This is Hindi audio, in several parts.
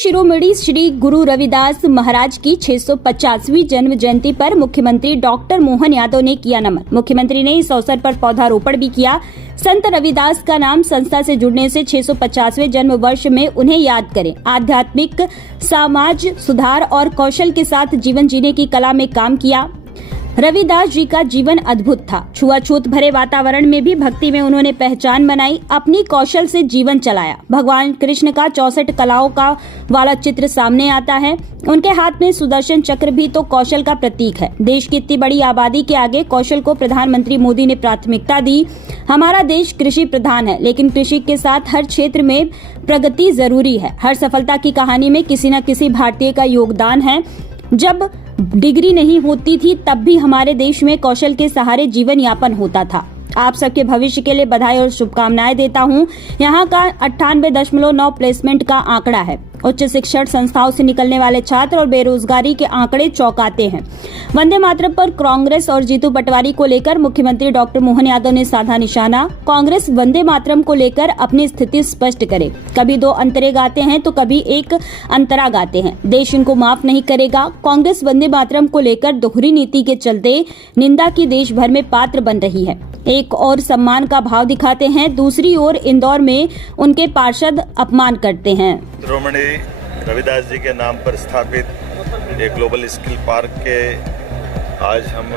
शिरोमणि श्री गुरु रविदास महाराज की 650वीं जन्म जयंती पर मुख्यमंत्री डॉक्टर मोहन यादव ने किया नमन। मुख्यमंत्री ने इस अवसर पर पौधारोपण भी किया। संत रविदास का नाम संस्था से जुड़ने से 650वें जन्म वर्ष में उन्हें याद करें। आध्यात्मिक, समाज सुधार और कौशल के साथ जीवन जीने की कला में काम किया। रविदास जी का जीवन अद्भुत था। छुआछूत भरे वातावरण में भी भक्ति में उन्होंने पहचान बनाई, अपनी कौशल से जीवन चलाया। भगवान कृष्ण का 64 कलाओं का वाला चित्र सामने आता है। उनके हाथ में सुदर्शन चक्र भी तो कौशल का प्रतीक है। देश की इतनी बड़ी आबादी के आगे कौशल को प्रधानमंत्री मोदी ने प्राथमिकता दी। हमारा देश कृषि प्रधान है, लेकिन कृषि के साथ हर क्षेत्र में प्रगति जरूरी है। हर सफलता की कहानी में किसी न किसी भारतीय का योगदान है। जब डिग्री नहीं होती थी तब भी हमारे देश में कौशल के सहारे जीवन यापन होता था। आप सबके भविष्य के लिए बधाई और शुभकामनाएं देता हूं। यहाँ का 98.9 प्लेसमेंट का आंकड़ा है। उच्च शिक्षण संस्थाओं से निकलने वाले छात्र और बेरोजगारी के आंकड़े चौंकाते हैं। वंदे मातरम पर कांग्रेस और जीतू पटवारी को लेकर मुख्यमंत्री डॉक्टर मोहन यादव ने साधा निशाना। कांग्रेस वंदे मातरम को लेकर अपनी स्थिति स्पष्ट करे। कभी 2 अंतरे गाते हैं तो कभी एक अंतरा गाते हैं। देश इनको माफ नहीं करेगा। कांग्रेस वंदे मातरम को लेकर दोहरी नीति के चलते निंदा की देश भर में पात्र बन रही है। एक और सम्मान का भाव दिखाते हैं, दूसरी ओर इंदौर में उनके पार्षद अपमान करते हैं। शिरोमणि रविदास जी के नाम पर स्थापित एक ग्लोबल स्किल पार्क के आज हम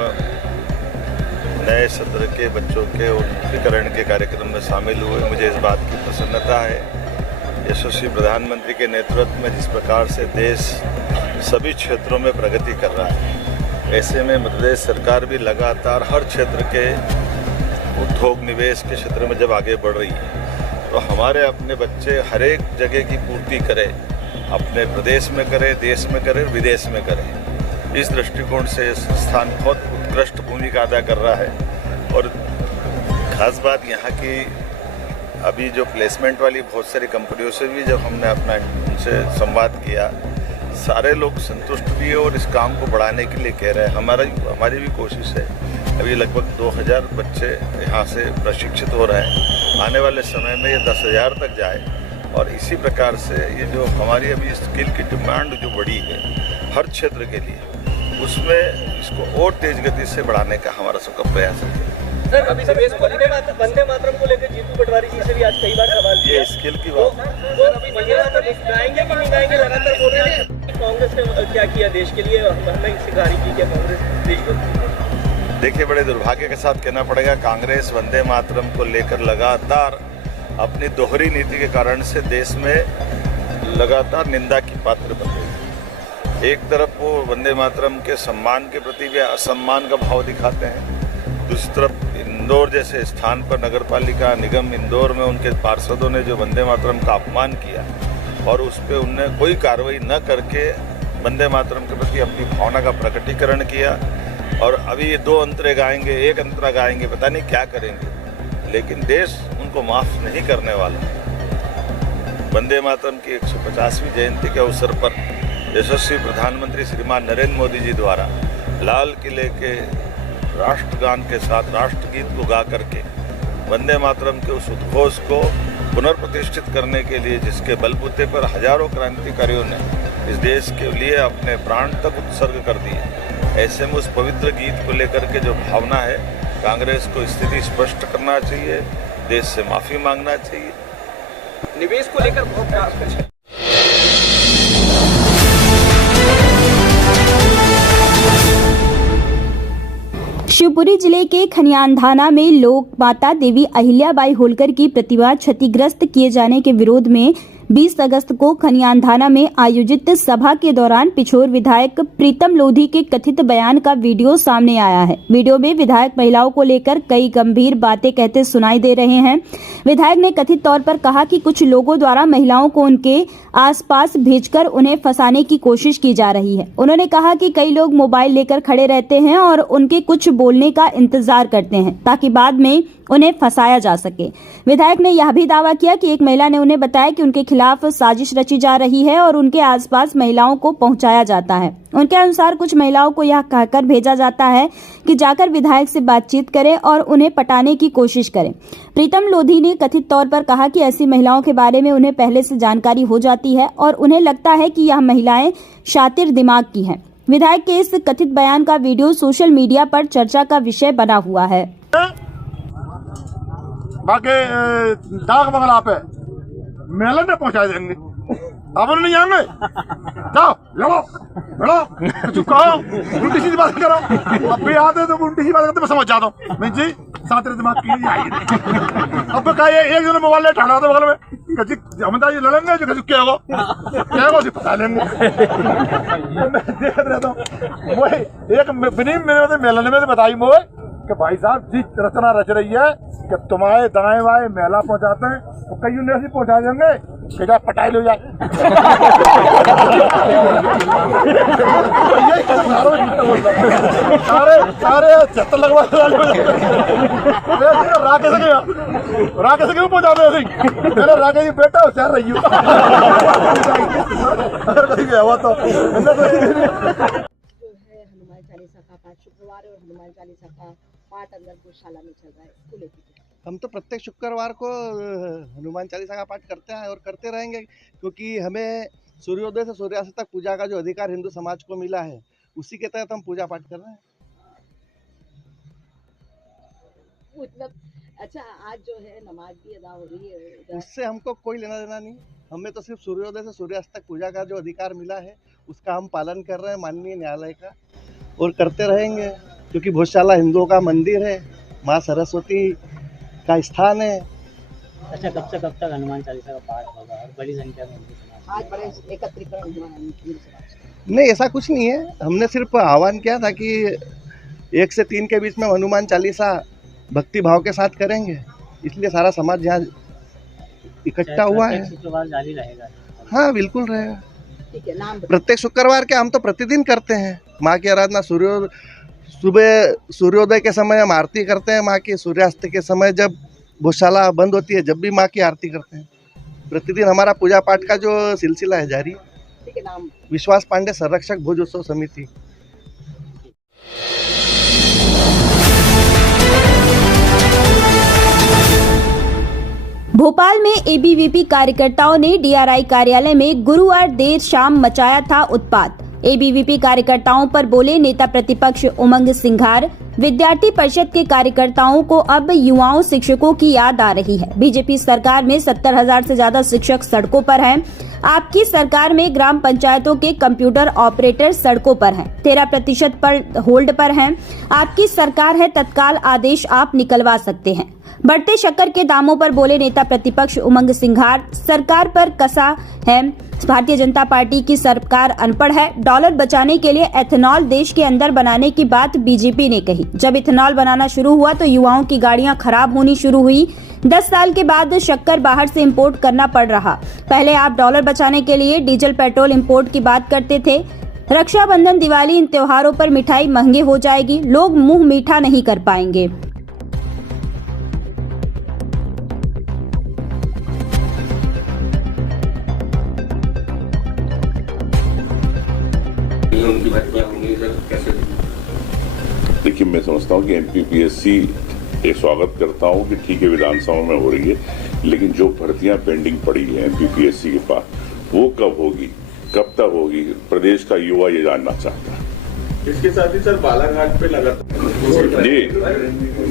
नए सत्र के बच्चों के उन्मुखीकरण के कार्यक्रम में शामिल हुए। मुझे इस बात की प्रसन्नता है, यशस्वी प्रधानमंत्री के नेतृत्व में जिस प्रकार से देश सभी क्षेत्रों में प्रगति कर रहा है, ऐसे में मध्य प्रदेश सरकार भी लगातार हर क्षेत्र के उद्योग निवेश के क्षेत्र में जब आगे बढ़ रही है तो हमारे अपने बच्चे हर एक जगह की पूर्ति करें, अपने प्रदेश में करें, देश में करें, विदेश में करें। इस दृष्टिकोण से संस्थान बहुत उत्कृष्ट भूमिका अदा कर रहा है। और खास बात यहाँ की अभी जो प्लेसमेंट वाली बहुत सारी कंपनियों से भी जब हमने अपना उनसे संवाद किया, सारे लोग संतुष्ट भी है और इस काम को बढ़ाने के लिए कह रहे हैं। हमारी भी कोशिश है। अभी लगभग 2000 बच्चे यहाँ से प्रशिक्षित हो रहे हैं। आने वाले समय में ये 10,000 तक जाए और इसी प्रकार से ये जो हमारी अभी स्किल की डिमांड जो बढ़ी है हर क्षेत्र के लिए, उसमें इसको और तेज गति से बढ़ाने का हमारा सबका प्रयास है। सर, अभी वंदे मातरम को लेकर जीतू पटवारी जी से भी आज कई बार सवाल ये स्किल की बात गाएंगे कि नहीं गाएंगे, लगातार बोल रहे हैं। कांग्रेस ने क्या किया देश के लिए, हमें सिकारी की क्या कांग्रेस देश को? देखिए, बड़े दुर्भाग्य के साथ कहना पड़ेगा, कांग्रेस वंदे मातरम को लेकर लगातार अपनी दोहरी नीति के कारण से देश में लगातार निंदा की पात्र बन रही है। एक तरफ वो वंदे मातरम के सम्मान के प्रति भी असम्मान का भाव दिखाते हैं, दूसरी तरफ इंदौर जैसे स्थान पर नगर पालिका निगम इंदौर में उनके पार्षदों ने जो वंदे मातरम का अपमान किया और उस पर उनने कोई कार्रवाई न करके वंदे मातरम के प्रति अपनी भावना का प्रकटीकरण किया। और अभी ये 2 अंतरे गाएंगे, एक अंतरा गाएंगे, पता नहीं क्या करेंगे, लेकिन देश उनको माफ नहीं करने वाला। वंदे मातरम की 150वीं जयंती के अवसर पर यशस्वी प्रधानमंत्री श्रीमान नरेंद्र मोदी जी द्वारा लाल किले के राष्ट्रगान के साथ राष्ट्रगीत को गा करके वंदे मातरम के उस उद्घोष को पुनर्प्रतिष्ठित करने के लिए, जिसके बलबूते पर हजारों क्रांतिकारियों ने इस देश के लिए अपने प्राण तक उत्सर्ग कर दिए, ऐसे में उस पवित्र गीत को लेकर के जो भावना है, कांग्रेस को स्थिति स्पष्ट करना चाहिए, देश से माफी मांगना चाहिए। निवेश को लेकर बहुत शिवपुरी जिले के खनियानधाना में लोक माता देवी अहिल्याबाई होलकर की प्रतिमा क्षतिग्रस्त किए जाने के विरोध में 20 अगस्त को खनियानधाना में आयोजित सभा के दौरान पिछोर विधायक प्रीतम लोधी के कथित बयान का वीडियो सामने आया है। वीडियो में विधायक महिलाओं को लेकर कई गंभीर बातें कहते सुनाई दे रहे हैं। विधायक ने कथित तौर पर कहा कि कुछ लोगों द्वारा महिलाओं को उनके आसपास भेजकर उन्हें फंसाने की कोशिश की जा रही है। उन्होंने कहा कि कई लोग मोबाइल लेकर खड़े रहते हैं और उनके कुछ बोलने का इंतजार करते हैं ताकि बाद में उन्हें फंसाया जा सके। विधायक ने यह भी दावा किया कि एक महिला ने उन्हें बताया कि उनके खिलाफ खिलाफ साजिश रची जा रही है और उनके आसपास महिलाओं को पहुंचाया जाता है। उनके अनुसार कुछ महिलाओं को यह कहकर भेजा जाता है कि जाकर विधायक से बातचीत करें और उन्हें पटाने की कोशिश करें। प्रीतम लोधी ने कथित तौर पर कहा कि ऐसी महिलाओं के बारे में उन्हें पहले से जानकारी हो जाती है और उन्हें लगता है कि यह महिलाएं शातिर दिमाग की हैं। विधायक के इस कथित बयान का वीडियो सोशल मीडिया पर चर्चा का विषय बना हुआ है। बाकी डाक बंगला पे मेलन में पहुंचा देंगे, अब नहीं आएंगे। जाओ लड़ो लड़ो, चुप करो, उल्टी सीधी बात करो। अब भी आते तो उल्टी सीधी बात करते मैं समझ जाता हूँ। मैं जी साथ दिमाग की आई अब कहा एक जन मोबाइल ले ठाड़ा था बगल में, कभी हम तो ये लड़ेंगे जो कभी क्या होगा पता लेंगे। मैं देख रहता हूँ वो एक मेरे मेलन में बताई मोए कि भाई साहब जिस रचना रच रही है कि तुम्हारे दाएं बाएं मेला पहुंचाते हैं तो कई यूनिवर्सिटी पहुंचा देंगे कि जा पटाई ले जाए। सारे सारे छत्तर लगवा राके से क्यों पहुंचा दे मेरे राके जी बेटा होशियार रही हूँ अगर कहीं गया हुआ तो हनुमान चालीसा का पाठ शुक्रवार और हनुमान चालीसा का पाठ अंदर गौशाला में चल रहा है, इसको लेकर हम तो प्रत्येक शुक्रवार को हनुमान चालीसा का पाठ करते हैं और करते रहेंगे, क्योंकि हमें सूर्योदय से सूर्यास्त तक पूजा का जो अधिकार हिंदू समाज को मिला है उसी के तहत हम पूजा पाठ कर रहे हैं। मतलब अच्छा, आज जो है नमाज भी अदा हो रही है, उससे हमको कोई लेना देना नहीं। हमें तो सिर्फ सूर्योदय से सूर्यास्त तक पूजा का जो अधिकार मिला है उसका हम पालन कर रहे हैं माननीय न्यायालय का, और करते रहेंगे, क्योंकि भोजशाला हिंदुओं का मंदिर है, माँ सरस्वती का स्थान है। अच्छा, कब से कब तक हनुमान चालीसा का पाठ होगा और बड़ी संख्या में आज बड़े एकत्रीकरण हुआ है हिंदू समाज? नहीं, ऐसा कुछ नहीं है। हमने सिर्फ आह्वान किया था कि 1 से 3 के बीच में हनुमान चालीसा भक्ति भाव के साथ करेंगे, इसलिए सारा समाज यहाँ इकट्ठा हुआ है। शुक्रवार जारी रहेगा? हाँ, बिल्कुल रहेगा। ठीक है, नाम प्रत्येक शुक्रवार के हम तो प्रतिदिन करते हैं माँ की आराधना। सुबह सूर्योदय के समय हम आरती करते हैं माँ की, सूर्यास्त के समय जब भोजशाला बंद होती है जब भी माँ की आरती करते हैं। प्रतिदिन हमारा पूजा पाठ का जो सिलसिला है जारी। ठीक है, नाम विश्वास पांडे, संरक्षक भोज उत्सव समिति। भोपाल में एबीवीपी कार्यकर्ताओं ने डीआरआई कार्यालय में गुरुवार देर शाम मचाया था उत्पात। एबीवीपी कार्यकर्ताओं पर बोले नेता प्रतिपक्ष उमंग सिंघार। विद्यार्थी परिषद के कार्यकर्ताओं को अब युवाओं शिक्षकों की याद आ रही है। बीजेपी सरकार में 70,000 से ज्यादा शिक्षक सड़कों पर हैं। आपकी सरकार में ग्राम पंचायतों के कंप्यूटर ऑपरेटर सड़कों पर हैं। 13% पर होल्ड पर हैं। आपकी सरकार है, तत्काल आदेश आप निकलवा सकते हैं। बढ़ते शक्कर के दामों पर बोले नेता प्रतिपक्ष उमंग सिंघार। सरकार पर कसा है, भारतीय जनता पार्टी की सरकार अनपढ़ है। डॉलर बचाने के लिए एथेनॉल देश के अंदर बनाने की बात बीजेपी ने कही। जब इथेनॉल बनाना शुरू हुआ तो युवाओं की गाड़ियां खराब होनी शुरू हुई। 10 साल के बाद शक्कर बाहर से इंपोर्ट करना पड़ रहा। पहले आप डॉलर बचाने के लिए डीजल पेट्रोल इंपोर्ट की बात करते थे। रक्षाबंधन, दिवाली, इन त्योहारों पर मिठाई महंगे हो जाएगी, लोग मुंह मीठा नहीं कर पाएंगे। देखिए, मैं समझता हूँ कि एमपीपीएससी एक स्वागत करता हूँ कि ठीक है विधानसभा में हो रही है, लेकिन जो भर्तियां पेंडिंग पड़ी है एमपीपीएससी के पास वो कब होगी, कब तक होगी, प्रदेश का युवा ये जानना चाहता है। इसके साथ ही सर बालाघाट पे लगातार जी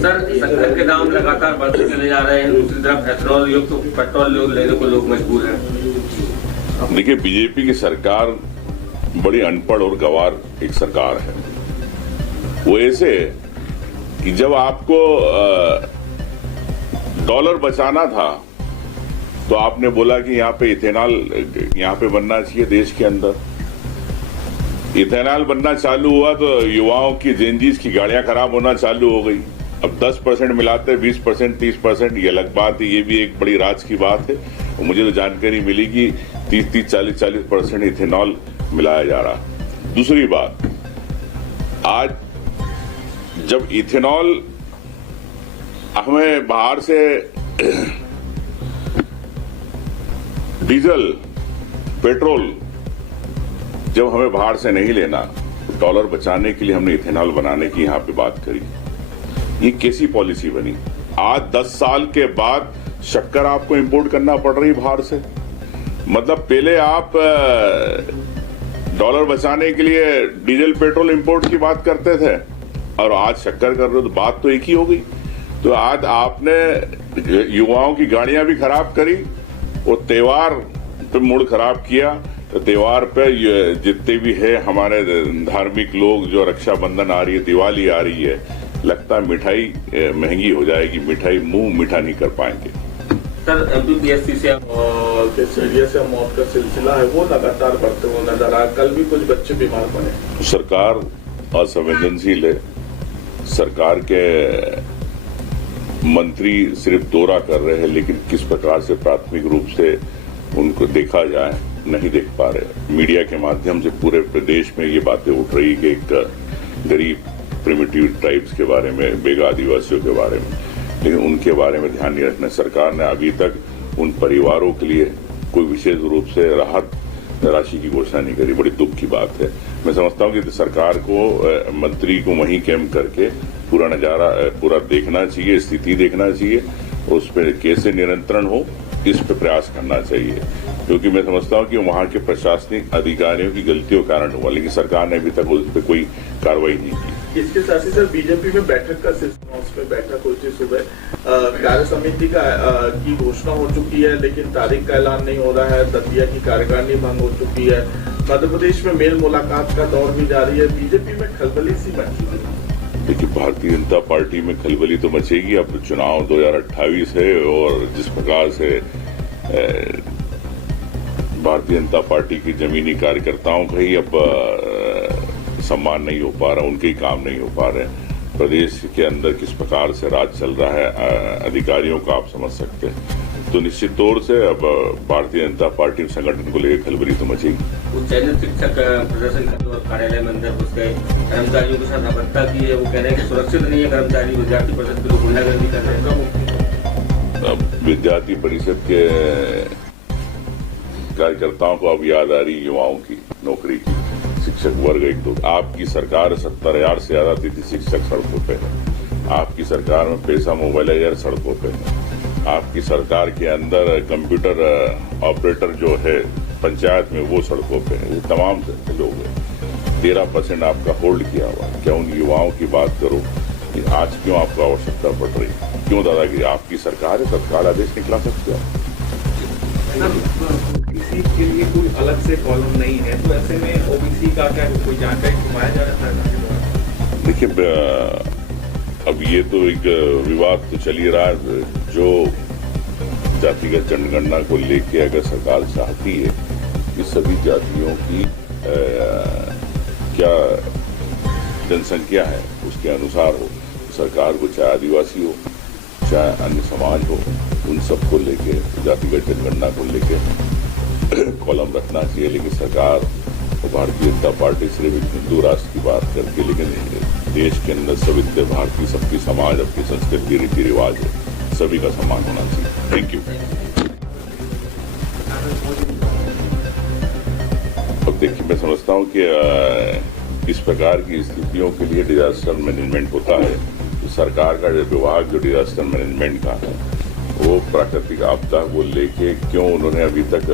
सर शक्कर के दाम लगातार बढ़ते चले जा रहे हैं। दूसरी तरफ एथेनॉल युक्त पेट्रोल लेने को लोग मजबूर हैं। देखिए, बीजेपी की सरकार बड़ी अनपढ़ और गंवार एक सरकार है। वो ऐसे कि जब आपको डॉलर बचाना था तो आपने बोला कि यहाँ पे इथेनॉल यहाँ पे बनना चाहिए देश के अंदर। इथेनॉल बनना चालू हुआ तो युवाओं की जेनजीज की गाड़ियां खराब होना चालू हो गई। अब 10% मिलाते 20%, 30%, ये अलग बात है, ये भी एक बड़ी राज की बात है। मुझे तो जानकारी मिली कि 30, 40% इथेनॉल मिलाया जा रहा। दूसरी बात, आज जब इथेनॉल हमें बाहर से डीजल पेट्रोल जब हमें बाहर से नहीं लेना, डॉलर बचाने के लिए हमने इथेनॉल बनाने की यहां पे बात करी। ये कैसी पॉलिसी बनी? आज 10 साल के बाद शक्कर आपको इंपोर्ट करना पड़ रही बाहर से। मतलब पहले आप डॉलर बचाने के लिए डीजल पेट्रोल इंपोर्ट की बात करते थे और आज शक्कर कर रहे हो, तो बात तो एक ही हो गई। तो आज आपने युवाओं की गाड़ियां भी खराब करी और त्योहार पे मूड खराब किया। तो त्योहार पे जितने भी है हमारे धार्मिक लोग, जो रक्षाबंधन आ रही है, दिवाली आ रही है, लगता है मिठाई महंगी हो जाएगी, मिठाई मुंह मीठा नहीं कर पाएंगे। सर एमपीपीएससी से सीरियस मौत का सिलसिला है वो लगातार बढ़ते हुए नजर आया। कल भी कुछ बच्चे बीमार पड़े। सरकार असंवेदनशील है। सरकार के मंत्री सिर्फ दौरा कर रहे हैं, लेकिन किस प्रकार से प्राथमिक रूप से उनको देखा जाए नहीं देख पा रहे। मीडिया के माध्यम से पूरे प्रदेश में ये बातें उठ रही कि एक गरीब प्रिमिटिव ट्राइब्स के बारे में, बेगा आदिवासियों के बारे में, लेकिन उनके बारे में ध्यान नहीं रखना। सरकार ने अभी तक उन परिवारों के लिए कोई विशेष रूप से राहत राशि की घोषणा नहीं करी। बड़ी दुख की बात है। मैं समझता हूं कि सरकार को, मंत्री को वहीं कैंप करके पूरा नजारा पूरा देखना चाहिए, स्थिति देखना चाहिए, उस पर कैसे नियंत्रण हो इस पर प्रयास करना चाहिए। क्योंकि मैं समझता हूं कि वहां के प्रशासनिक अधिकारियों की गलतियों के कारण हुआ, लेकिन सरकार ने अभी तक उस पर कोई कार्रवाई नहीं की। इसके साथ ही सर बीजेपी में बैठक का सिलसिला, उसमें बैठक हुई थी सुबह। कार्य समिति की घोषणा हो चुकी है, लेकिन तारीख का ऐलान नहीं हो रहा है। दतिया की कार्यकारिणी भंग हो चुकी है। मध्य प्रदेश में मेल मुलाकात का दौर भी जारी है। बीजेपी में खलबली सी मच चुकी है। देखिए, भारतीय जनता पार्टी में खलबली तो मचेगी। अब चुनाव 2028 है और जिस प्रकार से भारतीय जनता पार्टी की जमीनी कार्यकर्ताओं का ही अब सम्मान नहीं हो पा रहा, उनके ही काम नहीं हो पा रहे। प्रदेश के अंदर किस प्रकार से राज चल रहा है अधिकारियों का आप समझ सकते हैं। तो निश्चित तौर से अब भारतीय जनता पार्टी संगठन को लेकर खलबली तो मचेगी। चयनित शिक्षक प्रदर्शन कार्यालय में अंदर घुस गए, कर्मचारियों के साथ आपत्ता की है। वो कह रहे हैं कि सुरक्षित नहीं है कर्मचारी, विद्यार्थी परिषद के लोग गुंडागर्दी कर रहे हैं। विद्यार्थी परिषद के कार्यकर्ताओं को अब याद आ रही युवाओं की नौकरी की। शिक्षक वर्ग एक दो, आपकी सरकार 70,000 से ज्यादा अतिथि शिक्षक सड़कों पे है। आपकी सरकार में पैसा मोबाइलाइजर सड़कों पे है। आपकी सरकार के अंदर कंप्यूटर ऑपरेटर जो है पंचायत में वो सड़कों पे है। ये तमाम लोग हैं। 13% आपका होल्ड किया हुआ। क्या उन युवाओं की बात करो कि आज क्यों आपको आवश्यकता पड़ रही, क्यों दादागिरी? आपकी सरकार है, तत्काल आदेश निकला सकते हो। ओबीसी के लिए कोई अलग से कॉलम नहीं है, तो ऐसे में ओबीसी का क्या कोई जानकारी छुपाया जा रहा है? देखिए, अब ये तो एक विवाद तो चल ही रहा है। जो जातिगत जनगणना को लेके अगर सरकार चाहती है कि सभी जातियों की क्या जनसंख्या है उसके अनुसार हो, सरकार को चाहे आदिवासी हो चाहे अन्य समाज हो, उन सबको लेके जातिगत जनगणना को लेके कॉलम रखना चाहिए। लेकिन सरकार और भारतीय जनता पार्टी सिर्फ एक हिंदू राष्ट्र की बात करके, लेकिन देश के अंदर सवित्र भारतीय सबकी समाज, अपनी संस्कृति, रीति रिवाज है, सभी का सम्मान होना चाहिए। Thank you. अब देखिए, मैं समझता हूँ कि इस प्रकार की स्थितियों के लिए डिजास्टर मैनेजमेंट होता है। तो सरकार का जो विभाग जो डिजास्टर मैनेजमेंट का है, वो प्राकृतिक आपदा को लेके क्यों उन्होंने अभी तक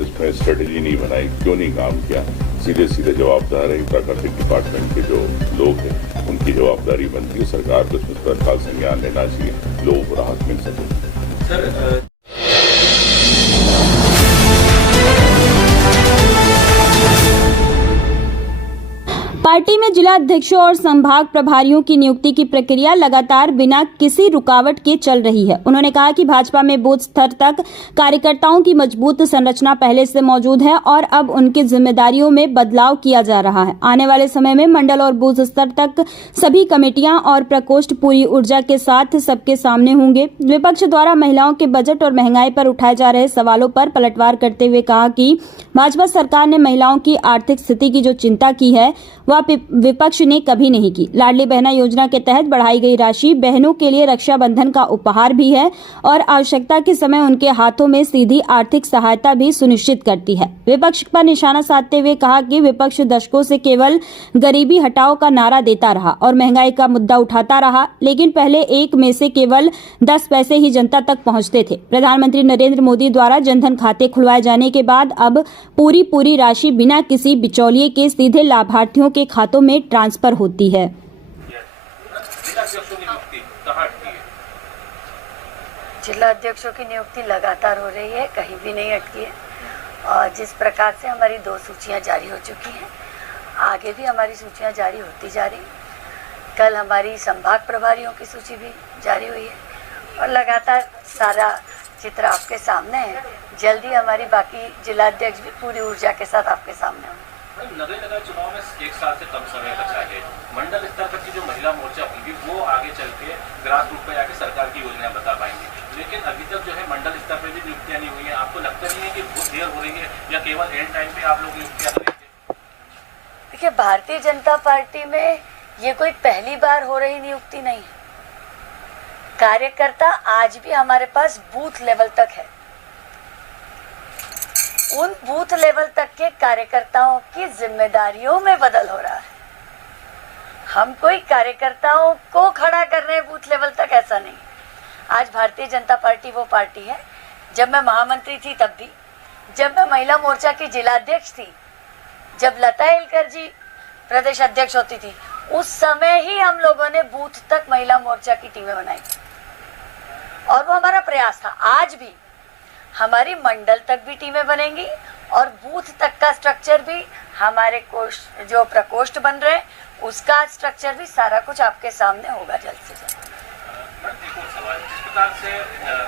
इसमें स्ट्रेटेजी नहीं बनाई, क्यों नहीं काम किया? सीधे सीधे जवाबदार है प्राकृतिक डिपार्टमेंट के जो लोग हैं, उनकी जवाबदारी बनती है। सरकार को इसमें तत्काल संज्ञान लेना चाहिए, लोगों को राहत मिल सके। सर पार्टी में जिला अध्यक्षों और संभाग प्रभारियों की नियुक्ति की प्रक्रिया लगातार बिना किसी रुकावट के चल रही है। उन्होंने कहा कि भाजपा में बूथ स्तर तक कार्यकर्ताओं की मजबूत संरचना पहले से मौजूद है और अब उनकी जिम्मेदारियों में बदलाव किया जा रहा है। आने वाले समय में मंडल और बूथ स्तर तक सभी कमेटियां और प्रकोष्ठ पूरी ऊर्जा के साथ सबके सामने होंगे। विपक्ष द्वारा महिलाओं के बजट और महंगाई पर उठाए जा रहे सवालों पर पलटवार करते हुए कहा कि भाजपा सरकार ने महिलाओं की आर्थिक स्थिति की जो चिंता की है वह विपक्ष ने कभी नहीं की। लाडली बहना योजना के तहत बढ़ाई गई राशि बहनों के लिए रक्षाबंधन का उपहार भी है और आवश्यकता के समय उनके हाथों में सीधी आर्थिक सहायता भी सुनिश्चित करती है। विपक्ष पर निशाना साधते हुए कहा कि विपक्ष दशकों से केवल गरीबी हटाओ का नारा देता रहा और महंगाई का मुद्दा उठाता रहा, लेकिन पहले एक में से केवल 10 पैसे ही जनता तक पहुंचते थे। प्रधानमंत्री नरेंद्र मोदी द्वारा जनधन खाते खुलवाए जाने के बाद अब पूरी राशि बिना किसी बिचौलिए के सीधे लाभार्थियों के खातों में ट्रांसफर होती है। जिला अध्यक्षों की नियुक्ति लगातार हो रही है, कहीं भी नहीं अटकी है। और जिस प्रकार से हमारी 2 सूचियां जारी हो चुकी हैं, आगे भी हमारी सूचियां जारी होती जा रही। कल हमारी संभाग प्रभारियों की सूची भी जारी हुई है और लगातार सारा चित्र आपके सामने है। जल्दी हमारी बाकी जिला अध्यक्ष भी पूरी ऊर्जा के साथ आपके सामने होंगे। नगर निकाय चुनाव में 1 साल से कम समय बचा है। मंडल स्तर पर की जो महिला मोर्चा होगी वो आगे चल के ग्रास रूट पर जाकर सरकार की योजनाएं बता पाएंगे, लेकिन अभी तक जो है मंडल स्तर पर भी नियुक्तियां नहीं हुई है। आपको लगता नहीं है कि बहुत देर हो रही है या केवल एंड टाइम पे आप लोग नियुक्तियां करेंगे? देखिए, भारतीय जनता पार्टी में ये कोई पहली बार हो रही नियुक्ति नहीं है। कार्यकर्ता आज भी हमारे पास बूथ लेवल तक है। उन बूथ लेवल तक के कार्यकर्ताओं की जिम्मेदारियों में बदल हो रहा है। हम कोई कार्यकर्ताओं को खड़ा कर रहे हैं बूथ लेवल तक, ऐसा नहीं। आज भारतीय जनता पार्टी वो पार्टी है, जब मैं महामंत्री थी तब भी, जब मैं महिला मोर्चा की जिलाध्यक्ष थी, जब लता एलकर जी प्रदेश अध्यक्ष होती थी, उस समय ही हम लोगों ने बूथ तक महिला मोर्चा की टीमें बनाई और वो हमारा प्रयास था। आज भी हमारी मंडल तक भी टीमें बनेंगी और बूथ तक का स्ट्रक्चर भी, हमारे जो प्रकोष्ठ बन रहे हैं उसका स्ट्रक्चर भी, सारा कुछ आपके सामने होगा जल्द से जल्द। एक और सवाल, जिस प्रकार से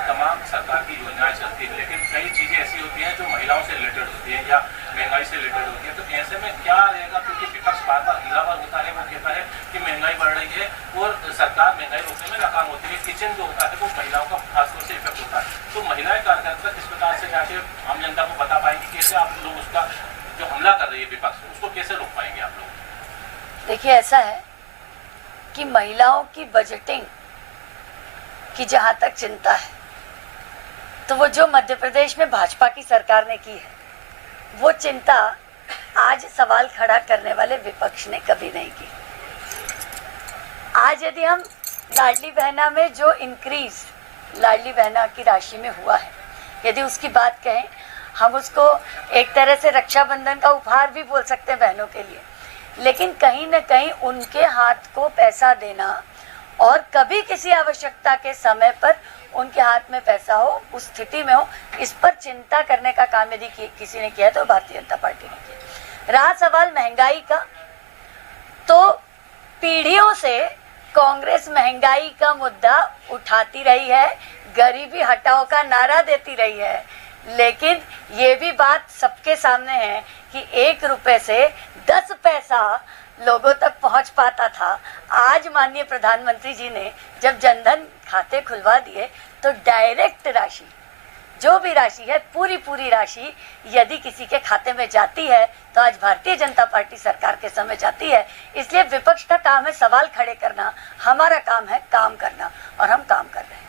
तमाम सरकार की योजनाएं चलती है, लेकिन कई चीजें ऐसी होती हैं जो महिलाओं से रिलेटेड होती है या महंगाई से रिलेटेड होती है, तो ऐसे में क्या रहेगा? क्योंकि विपक्ष बार बार हमलावर होता है, वो कहता है कि महंगाई बढ़ रही है और सरकार महंगाई रोकने में नाकाम होती है। किचन जो होता है वो महिलाओं का खासतौर से इफेक्ट होता है। तो महिलाएं कार्यकर्ता किस प्रकार से जाके आम जनता को बता पाएंगे, कैसे आप लोग उसका जो हमला कर रही है विपक्ष, उसको कैसे रोक पाएंगे आप लोग? देखिए, ऐसा है कि महिलाओं की बजटिंग की जहां तक चिंता है, तो वो जो मध्य प्रदेश में भाजपा की सरकार ने की है, वो चिंता आज सवाल खड़ा करने वाले विपक्ष ने कभी नहीं की। आज यदि हम लाडली बहना में जो इंक्रीज लाडली बहना की राशि में हुआ है, यदि उसकी बात कहें, हम उसको एक तरह से रक्षाबंधन का उपहार भी बोल सकते हैं बहनों के लिए, लेकिन कहीं न कहीं उनके हाथ को पैसा देना और कभी किसी आवश्यकता के समय पर उनके हाथ में पैसा हो, उस स्थिति में हो, इस पर चिंता करने का काम यदि किसी ने किया तो भारतीय जनता पार्टी ने किया। रहा सवाल महंगाई का, तो पीढ़ियों से कांग्रेस महंगाई का मुद्दा उठाती रही है, गरीबी हटाओ का नारा देती रही है, लेकिन ये भी बात सबके सामने है कि 1 रुपए से 10 पैसा लोगों तक पहुंच पाता था। आज माननीय प्रधानमंत्री जी ने जब जनधन खाते खुलवा दिए, तो डायरेक्ट राशि, जो भी राशि है, पूरी राशि यदि किसी के खाते में जाती है तो आज भारतीय जनता पार्टी सरकार के समय जाती है। इसलिए विपक्ष का काम है सवाल खड़े करना, हमारा काम है काम करना, और हम काम कर रहे हैं।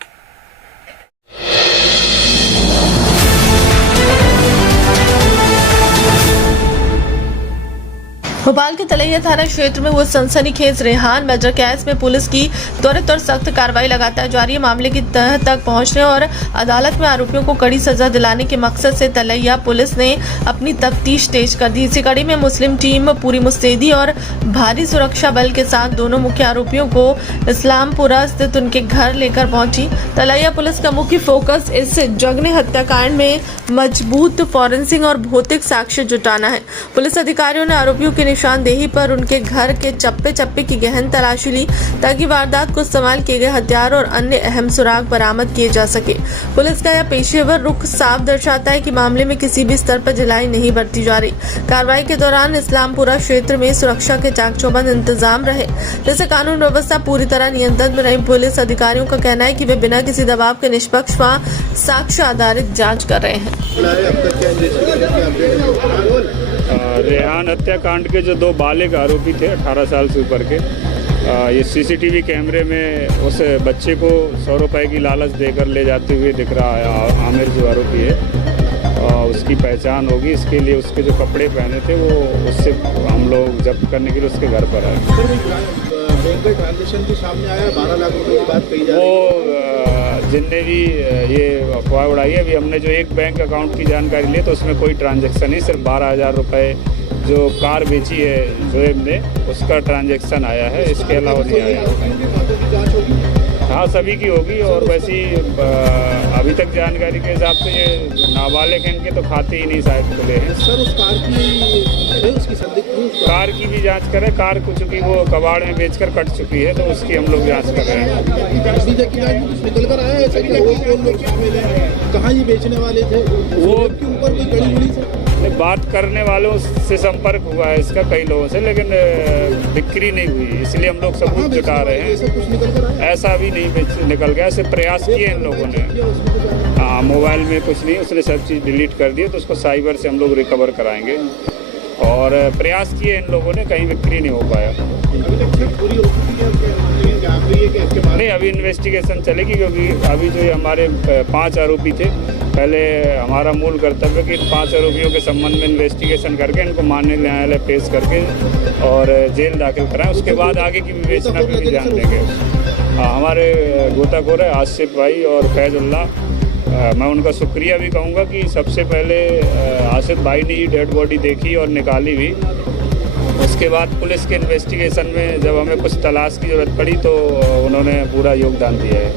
भोपाल के तलैया थाना क्षेत्र में हुए सनसनीखेज रेहान मर्डर केस में पुलिस की त्वरित और सख्त कार्रवाई लगातार जारी है। मामले की तह तक पहुंचने और अदालत में आरोपियों को कड़ी सजा दिलाने के मकसद से तलैया पुलिस ने अपनी तफ्तीश तेज कर दी। इसी कड़ी में मुस्लिम टीम पूरी मुस्तैदी और भारी सुरक्षा बल के साथ दोनों मुख्य आरोपियों को इस्लामपुरा स्थित उनके घर लेकर पहुंची। तलैया पुलिस का मुख्य फोकस इस जघन्य हत्याकांड में मजबूत फॉरेंसिक और भौतिक साक्ष्य जुटाना है। पुलिस अधिकारियों ने आरोपियों की निशानदेही पर उनके घर के चप्पे चप्पे की गहन तलाशी ली ताकि वारदात को इस्तेमाल किए गए हथियार और अन्य अहम सुराग बरामद किए जा सके। पुलिस का यह पेशेवर रुख साफ दर्शाता है कि मामले में किसी भी स्तर पर ढिलाई नहीं बरती जा रही। कार्रवाई के दौरान इस्लामपुरा क्षेत्र में सुरक्षा के चाक चौबंद इंतजाम रहे, जिससे कानून व्यवस्था पूरी तरह नियंत्रण में रही। पुलिस अधिकारियों का कहना है कि वे बिना किसी दबाव के निष्पक्ष व साक्ष्य आधारित जाँच कर रहे हैं। रेहान हत्याकांड के जो 2 बालिग आरोपी थे 18 साल से ऊपर के, ये सीसीटीवी कैमरे में उस बच्चे को 100 रुपए की लालच देकर ले जाते हुए दिख रहा है। आमिर जो आरोपी है उसकी पहचान होगी, इसके लिए उसके जो कपड़े पहने थे वो उससे हम लोग जब्त करने के लिए उसके घर पर आए। बैंक का ट्रांजेक्शन भी सामने आया, 12 लाख रुपए की बात कही जा रही है। वो जिनने भी ये अफवाह उड़ाई है, अभी हमने जो एक बैंक अकाउंट की जानकारी ली तो उसमें कोई ट्रांजैक्शन नहीं, सिर्फ 12,000 रुपये जो कार बेची है जोएब ने उसका ट्रांजैक्शन आया है, इसके अलावा नहीं आया। हाँ, सभी की होगी। और वैसी अभी तक जानकारी के हिसाब से ये नाबालिग हैं, इनके तो खाते ही नहीं शायद खुले हैं। सर, उस कार की उसकी कार की भी जांच करें। कार को चूँकि वो कबाड़ में बेचकर कट चुकी है तो उसकी हम लोग जांच कर रहे हैं। निकल कर आया ऐसा कहाँ ये बेचने वाले थे, वो के ऊपर कोई कड़ी हुई से बात करने वालों से संपर्क हुआ है इसका कई लोगों से, लेकिन बिक्री नहीं हुई, इसलिए हम लोग सबूत जुटा रहे हैं। ऐसा भी नहीं निकल गया, सिर्फ प्रयास किए इन लोगों ने। हाँ, मोबाइल में कुछ नहीं, उसने सब चीज़ डिलीट कर दी तो उसको साइबर से हम लोग रिकवर कराएंगे। और प्रयास किए इन लोगों ने, कहीं बिक्री नहीं हो पाया। नहीं, अभी इन्वेस्टिगेशन चलेगी, क्योंकि अभी जो हमारे 5 आरोपी थे, पहले हमारा मूल कर्तव्य कि इन 5 आरोपियों के संबंध में इन्वेस्टिगेशन करके इनको माननीय न्यायालय पेश करके और जेल दाखिल कराएं, उसके बाद आगे की विवेचना पर भी ध्यान देंगे। हाँ, हमारे गोताखोर है आसिफ भाई और फैजुल्ला, मैं उनका शुक्रिया भी कहूँगा कि सबसे पहले आसिफ भाई ने ही डेड बॉडी देखी और निकाली भी। उसके बाद पुलिस के इन्वेस्टिगेशन में जब हमें कुछ तलाश की ज़रूरत पड़ी तो उन्होंने पूरा योगदान दिया है।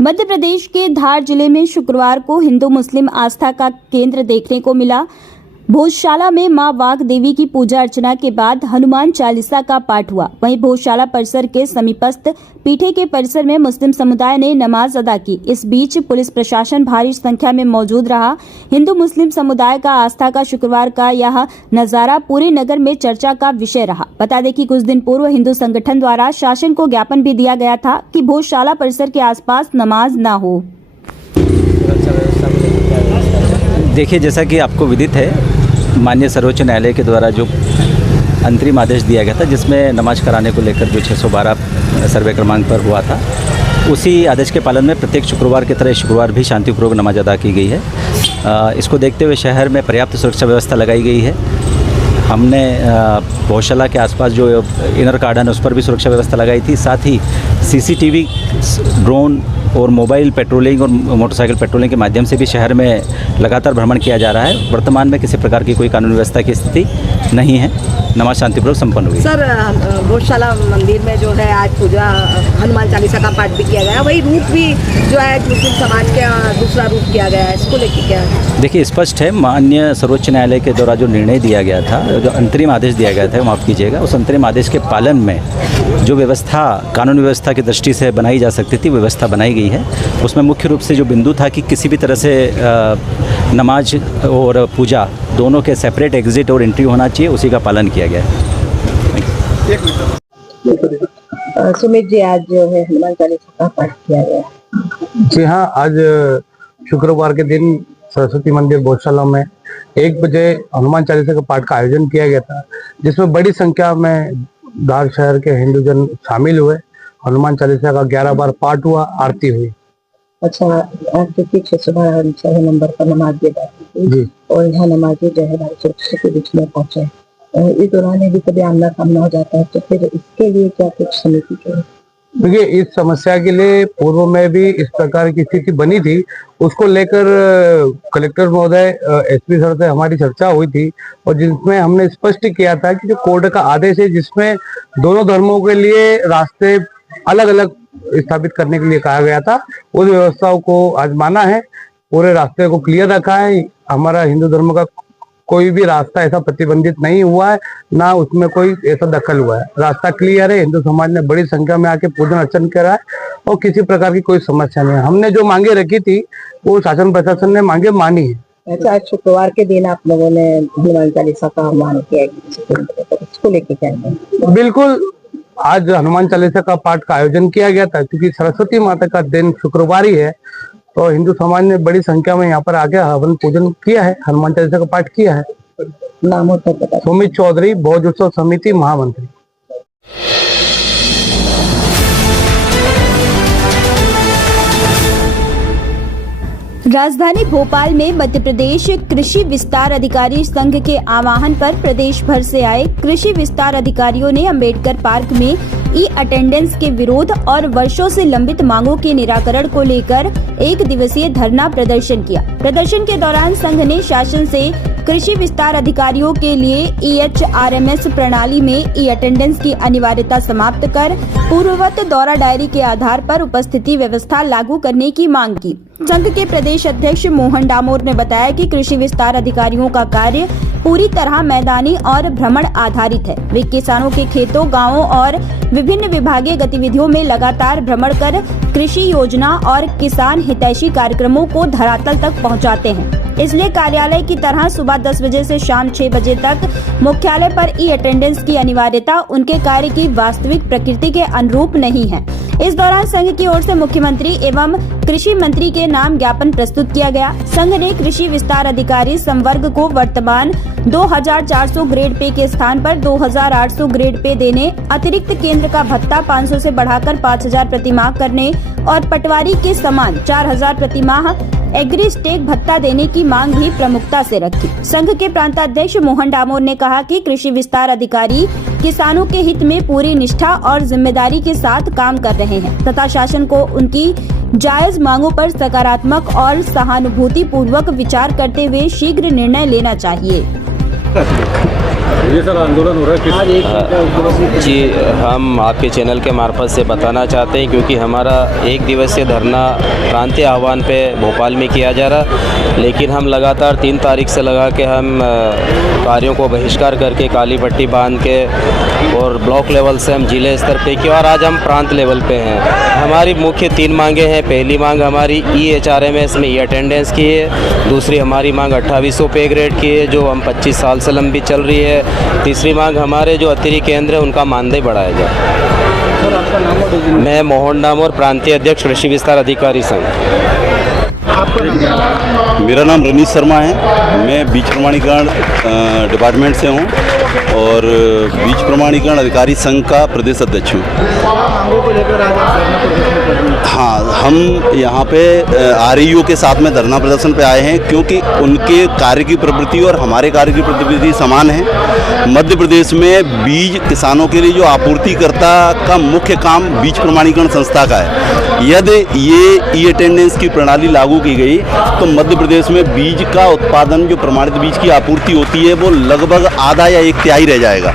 मध्य प्रदेश के धार जिले में शुक्रवार को हिंदू मुस्लिम आस्था का केंद्र देखने को मिला। भोजशाला में मां वाघ देवी की पूजा अर्चना के बाद हनुमान चालीसा का पाठ हुआ। वहीं भोजशाला परिसर के समीपस्थ पीठे के परिसर में मुस्लिम समुदाय ने नमाज अदा की। इस बीच पुलिस प्रशासन भारी संख्या में मौजूद रहा। हिंदू मुस्लिम समुदाय का आस्था का शुक्रवार का यह नजारा पूरे नगर में चर्चा का विषय रहा। बता दें कि कुछ दिन पूर्व हिंदू संगठन द्वारा शासन को ज्ञापन भी दिया गया था कि भोजशाला परिसर के आसपास नमाज न हो। देखिए, जैसा कि आपको विदित है, माननीय सर्वोच्च न्यायालय के द्वारा जो अंतरिम आदेश दिया गया था, जिसमें नमाज कराने को लेकर जो 612 सर्वे क्रमांक पर हुआ था, उसी आदेश के पालन में प्रत्येक शुक्रवार की तरह शुक्रवार भी शांतिपूर्वक नमाज अदा की गई है। इसको देखते हुए शहर में पर्याप्त सुरक्षा व्यवस्था लगाई गई है। हमने भोजशाला के आसपास जो इनर गार्डन है उस पर भी सुरक्षा व्यवस्था लगाई थी। साथ ही सीसीटीवी, ड्रोन और मोबाइल पेट्रोलिंग और मोटरसाइकिल पेट्रोलिंग के माध्यम से भी शहर में लगातार भ्रमण किया जा रहा है। वर्तमान में किसी प्रकार की कोई कानून व्यवस्था की स्थिति नहीं है। नमाज शांतिपूर्वक संपन्न हुई। सर, भोजशाला मंदिर में जो है आज पूजा हनुमान चालीसा का पाठ भी किया गया, वही रूप भी जो है मुस्लिम समाज का दूसरा रूप किया गया है, इसको लेकर क्या है? देखिए, स्पष्ट है, माननीय सर्वोच्च न्यायालय के द्वारा जो निर्णय दिया गया था, जो अंतरिम आदेश दिया गया था, माफ़ कीजिएगा, उस अंतरिम आदेश के पालन में जो व्यवस्था कानून व्यवस्था की दृष्टि से बनाई जा सकती थी, व्यवस्था बनाई गई है। उसमें मुख्य रूप से जो बिंदु था कि किसी भी तरह से नमाज और पूजा दोनों के सेपरेट एग्जिट और एंट्री होना चाहिए, उसी का पालन किया गया है। सुमित जी, आज जो है हनुमान चालीसा का पाठ किया गया। जी हाँ, आज शुक्रवार के दिन सरस्वती मंदिर भोजशाला में 1 बजे हनुमान चालीसा का पाठ का आयोजन किया गया था, जिसमें बड़ी संख्या में धार शहर के हिंदूजन शामिल हुए। हनुमान चालीसा का 11 बार पाठ हुआ, आरती हुई। अच्छा, आपके पीछे सुबह 6 नंबर पर नमाज दी जाती थी और यहाँ नमाजी जो है भारी सुरक्षा के बीच में पहुंचे। इस दौरान यदि कभी आमना सामना हो जाता है तो फिर इसके लिए क्या कुछ समिति के? देखिए, इस समस्या के लिए पूर्व में भी इस प्रकार की स्थिति बनी थी। उसको लेकर कलेक्टर महोदय, एसपी सर से हमारी चर्चा हुई थी और जिसमें हमने स्पष्ट किया था कि जो कोर्ट का आदेश है, जिसमें दोनों धर्मों के लिए रास्ते अलग अलग स्थापित करने के लिए कहा गया था, उस व्यवस्थाओं को आज माना है, पूरे रास्ते को क्लियर रखा है। हमारा हिंदू धर्म का कोई भी रास्ता ऐसा प्रतिबंधित नहीं हुआ है, ना उसमें कोई ऐसा दखल हुआ है। रास्ता क्लियर है। हिंदू समाज ने बड़ी संख्या में आके पूजन अर्चन करा है और किसी प्रकार की कोई समस्या नहीं है। हमने जो मांगे रखी थी वो शासन प्रशासन ने मांगे मानी है। अच्छा, आज शुक्रवार के दिन आप लोगों ने हनुमान चालीसा का आह्वान किया, इसको लेके क्या? बिल्कुल, आज हनुमान चालीसा का पाठ का आयोजन किया गया था। क्योंकि सरस्वती माता का दिन शुक्रवार ही है, तो हिंदू समाज ने बड़ी संख्या में यहाँ पर आके हवन पूजन किया है, हनुमान चालीसा का पाठ किया है। नाम होता है सुमित चौधरी, भोज उत्सव समिति महामंत्री। राजधानी भोपाल में मध्य प्रदेश कृषि विस्तार अधिकारी संघ के आह्वान पर प्रदेश भर से आए कृषि विस्तार अधिकारियों ने अंबेडकर पार्क में ई अटेंडेंस के विरोध और वर्षों से लंबित मांगों के निराकरण को लेकर 1 दिवसीय धरना प्रदर्शन किया। प्रदर्शन के दौरान संघ ने शासन से कृषि विस्तार अधिकारियों के लिए EHRMS प्रणाली में ई अटेंडेंस की अनिवार्यता समाप्त कर पूर्ववत दौरा डायरी के आधार पर उपस्थिति व्यवस्था लागू करने की मांग की। संघ के प्रदेश अध्यक्ष मोहन डामोर ने बताया कि कृषि विस्तार अधिकारियों का कार्य पूरी तरह मैदानी और भ्रमण आधारित है। वे किसानों के खेतों, गांवों और विभिन्न विभागीय गतिविधियों में लगातार भ्रमण कर कृषि योजना और किसान हितैषी कार्यक्रमों को धरातल तक पहुंचाते हैं। इसलिए कार्यालय की तरह सुबह 10 बजे से शाम 6 बजे तक मुख्यालय पर ई अटेंडेंस की अनिवार्यता उनके कार्य की वास्तविक प्रकृति के अनुरूप नहीं है। इस दौरान संघ की ओर से मुख्यमंत्री एवं कृषि मंत्री के नाम ज्ञापन प्रस्तुत किया गया। संघ ने कृषि विस्तार अधिकारी संवर्ग को वर्तमान 2400 ग्रेड पे के स्थान पर 2800 ग्रेड पे देने, अतिरिक्त केंद्र का भत्ता 500 से बढ़ाकर 5000 प्रतिमाह करने और पटवारी के समान 4000 प्रतिमाह एग्री स्टेक भत्ता देने की मांग भी प्रमुखता से रखी। संघ के प्रांताध्यक्ष मोहन डामोर ने कहा कि कृषि विस्तार अधिकारी किसानों के हित में पूरी निष्ठा और जिम्मेदारी के साथ काम कर रहे हैं तथा शासन को उनकी जायज मांगों पर सकारात्मक और सहानुभूति पूर्वक विचार करते हुए शीघ्र निर्णय लेना चाहिए। ये सर आंदोलन हो रहा है जी, हम आपके चैनल के मार्फत से बताना चाहते हैं क्योंकि हमारा 1 दिवसीय धरना प्रांतीय आह्वान पे भोपाल में किया जा रहा, लेकिन हम लगातार 3 तारीख से लगा के हम कार्यों को बहिष्कार करके काली पट्टी बांध के और ब्लॉक लेवल से हम जिले स्तर पे किया और आज हम प्रांत लेवल पे हैं। हमारी मुख्य 3 मांगे हैं। पहली मांग हमारी EHRMS में ई अटेंडेंस की है। दूसरी हमारी मांग 2800 पे ग्रेड की है जो हम 25 साल से लंबी चल रही है। तीसरी मांग हमारे जो अतिरिक्त केंद्र है उनका मानदेय बढ़ाया जाए। मैं मोहन डामोर, प्रांतीय अध्यक्ष कृषि विस्तार अधिकारी संघ। मेरा नाम रनीश शर्मा है। मैं बीज प्रमाणीकरण डिपार्टमेंट से हूँ और बीज प्रमाणीकरण अधिकारी संघ का प्रदेश अध्यक्ष हूँ। हाँ, हम यहाँ पे REO के साथ में धरना प्रदर्शन पे आए हैं क्योंकि उनके कार्य की प्रवृत्ति और हमारे कार्य की प्रवृत्ति समान है। मध्य प्रदेश में बीज किसानों के लिए जो आपूर्तिकर्ता का मुख्य काम बीज प्रमाणीकरण संस्था का है। यदि ये ई अटेंडेंस की प्रणाली लागू की गई तो मध्य प्रदेश में बीज का उत्पादन, जो प्रमाणित बीज की आपूर्ति होती है, वो लगभग आधा या 1/3 रह जाएगा।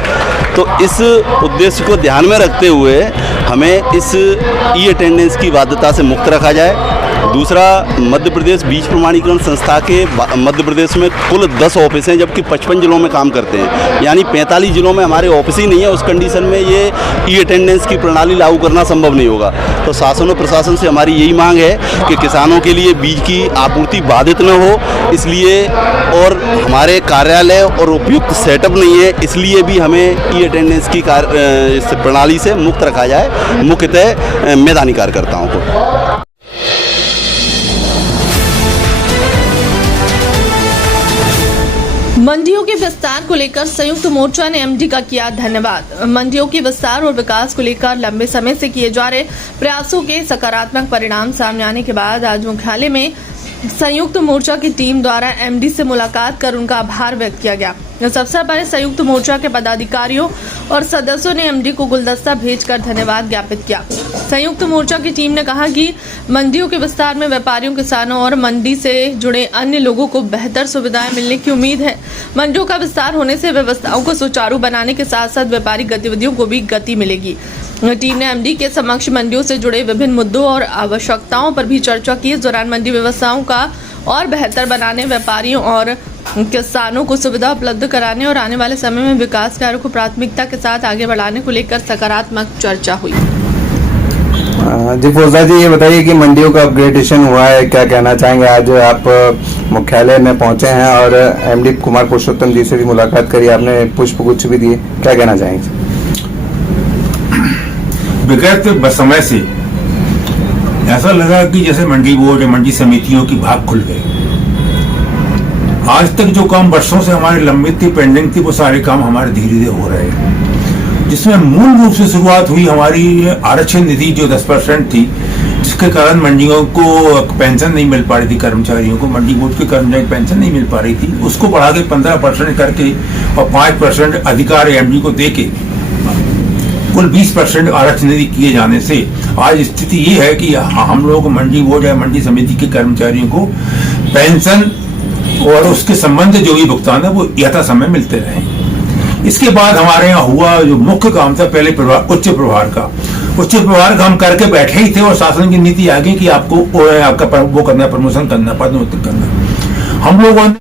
तो इस उद्देश्य को ध्यान में रखते हुए हमें इस ई अटेंडेंस की बाध्यता से मुक्त रखा जाए। दूसरा, मध्य प्रदेश बीज प्रमाणीकरण संस्था के मध्य प्रदेश में कुल 10 ऑफिस हैं जबकि 55 जिलों में काम करते हैं, यानी 45 जिलों में हमारे ऑफिस ही नहीं है। उस कंडीशन में ये ई अटेंडेंस की प्रणाली लागू करना संभव नहीं होगा। तो शासन और प्रशासन से हमारी यही मांग है कि किसानों के लिए बीज की आपूर्ति बाधित न हो, इसलिए और हमारे कार्यालय और उपयुक्त सेटअप नहीं है, इसलिए भी हमें ई अटेंडेंस की इस प्रणाली से मुक्त रखा जाए, मुख्यतः मैदानी कार्यकर्ताओं को। मंडियों के विस्तार को लेकर संयुक्त मोर्चा ने MD का किया धन्यवाद। मंडियों के विस्तार और विकास को लेकर लंबे समय से किए जा रहे प्रयासों के सकारात्मक परिणाम सामने आने के बाद आज मुख्यालय में संयुक्त मोर्चा की टीम द्वारा MD से मुलाकात कर उनका आभार व्यक्त किया गया। इस अवसर पर संयुक्त मोर्चा के पदाधिकारियों और सदस्यों ने MD को गुलदस्ता भेजकर धन्यवाद ज्ञापित किया। संयुक्त मोर्चा की टीम ने कहा कि मंडियों के विस्तार में व्यापारियों, किसानों और मंडी से जुड़े अन्य लोगों को बेहतर सुविधाएं मिलने की उम्मीद है। मंडियों का विस्तार होने से व्यवस्थाओं को सुचारू बनाने के साथ साथ व्यापारिक गतिविधियों को भी गति मिलेगी। टीम ने MD के समक्ष मंडियों से जुड़े विभिन्न मुद्दों और आवश्यकताओं पर भी चर्चा की। इस दौरान मंडी व्यवस्थाओं का और बेहतर बनाने, व्यापारियों और किसानों को सुविधा उपलब्ध कराने और आने वाले समय में विकास कार्यों को प्राथमिकता के साथ आगे बढ़ाने को लेकर सकारात्मक चर्चा हुई। जी फौजा जी, ये बताइए कि मंडियों का अपग्रेडेशन हुआ है, क्या कहना चाहेंगे? आज आप मुख्यालय में पहुंचे हैं और MD कुमार पुरुषोत्तम जी से भी मुलाकात करी, आपने पुष्प गुच्छ भी दिए, क्या कहना चाहेंगे? विगत समय से ऐसा लगा कि जैसे मंडी बोर्ड या मंडी समितियों की भाग खुल गए। आज तक जो काम वर्षों से हमारे लंबित थी, पेंडिंग थी, वो सारे काम हमारे धीरे धीरे हो रहे हैं, जिसमें मूल रूप से शुरुआत हुई हमारी आरक्षण निधि जो 10% थी, जिसके कारण मंडियों को पेंशन नहीं मिल पा रही थी, कर्मचारियों को मंडी बोर्ड के कर्मचारी पेंशन नहीं मिल पा रही थी, उसको बढ़ा के 15% करके और 5% अधिकार एमडी को देके कुल 20% आरक्षण निधि किए जाने से आज स्थिति ये है कि हम लोगों को मंडी बोर्ड या मंडी समिति के कर्मचारियों को पेंशन और उसके संबंध जो भी भुगतान है वो यथा समय मिलते रहे। इसके बाद हमारे यहाँ हुआ जो मुख्य काम था, पहले उच्च प्रभार का हम करके बैठे ही थे और शासन की नीति आ गई कि आपको आपका वो करना, प्रमोशन करना, पदोन्नति करना। हम लोगों ने